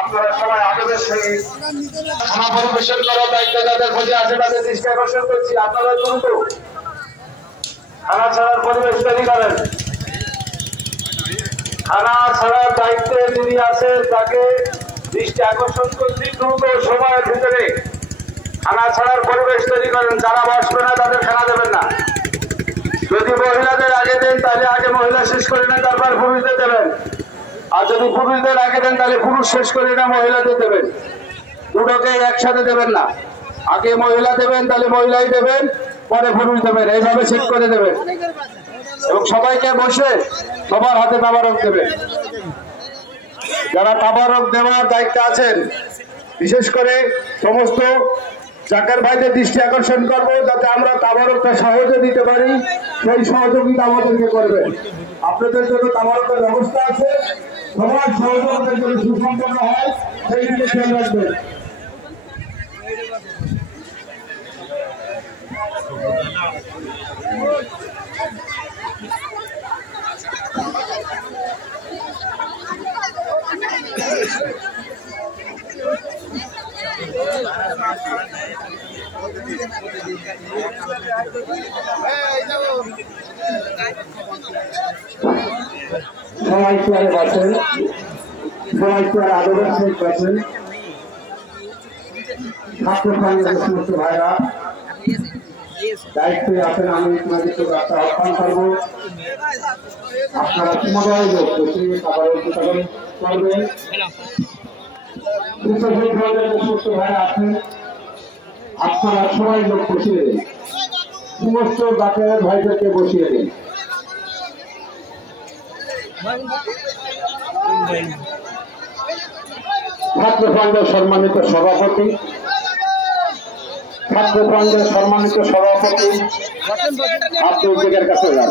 আপনারা সবাই আদরের সহিত খানা পরিবেশন করার দায়িত্ব যাদের মধ্যে আছে তাদের দৃষ্টি আকর্ষণ করছি। আপনারা কিন্তু খানা ছাড়ার পরিবেশ তৈরি করেন। খানা ছাড়ার দায়িত্বে যিনি আছেন তাকে দৃষ্টি আকর্ষণ করছি, দ্রুত সময়ের ভিতরে খানা ছাড়ার পরিবেশ তৈরি করেন। যারা বসবে না তাদের খানা দেবেন না। যদি মহিলাদের আগে দেন তাহলে আগে মহিলা শেষ করে নেন, তারপর পুরুষদের দেবেন। আর যদি পুরুষদের আগে দেন তাহলে পুরুষ শেষ করে না মহিলাদের দেবেন। দুটোকে একসাথে দেবেন না। আগে মহিলা দেবেন তাহলে মহিলাই দেবেন, পরে পুরুষ দেবেন, এইভাবে ঠিক করে দেবেন। এবং সবাইকে বসে সবার হাতে তাবারক দেবেন। যারা তাবারক দেওয়ার দায়িত্বে আছেন, বিশেষ করে সমস্ত জাকার ভাইদের দৃষ্টি আকর্ষণ করবো যাতে আমরা তাবারকটা সহজে দিতে পারি, সেই সহযোগিতা আমাদেরকে করবেন। আপনাদের জন্য তাবারকের ব্যবস্থা আছে, সবার সহযোগিতার জন্য সুসম্পন্ন হয় সেই দিকে খেয়াল রাখবেন। সবাই চেয়ারে বসেন, সবাই চেয়ার আদরের সহিত বসেন। ছাত্র সংঘের সমস্ত ভাইরা দায়িত্বে আছেন, আমি তোমাদেরকে রাস্তা আহ্বান করবো। আপনারা সমবায় লোক বসে খাবার উৎপাদন করবেন। সমস্ত ভাইরা আছেন, আপনারা সবাই লোক বসিয়ে দিন, সমস্ত জাকাতের ভাইদেরকে বসিয়ে দিন। ছাত্র সংঘের সম্মানিত সভাপতি, ছাত্র সংঘের সম্মানিত সভাপতি ছাত্র উদ্যোগের কাছে যান।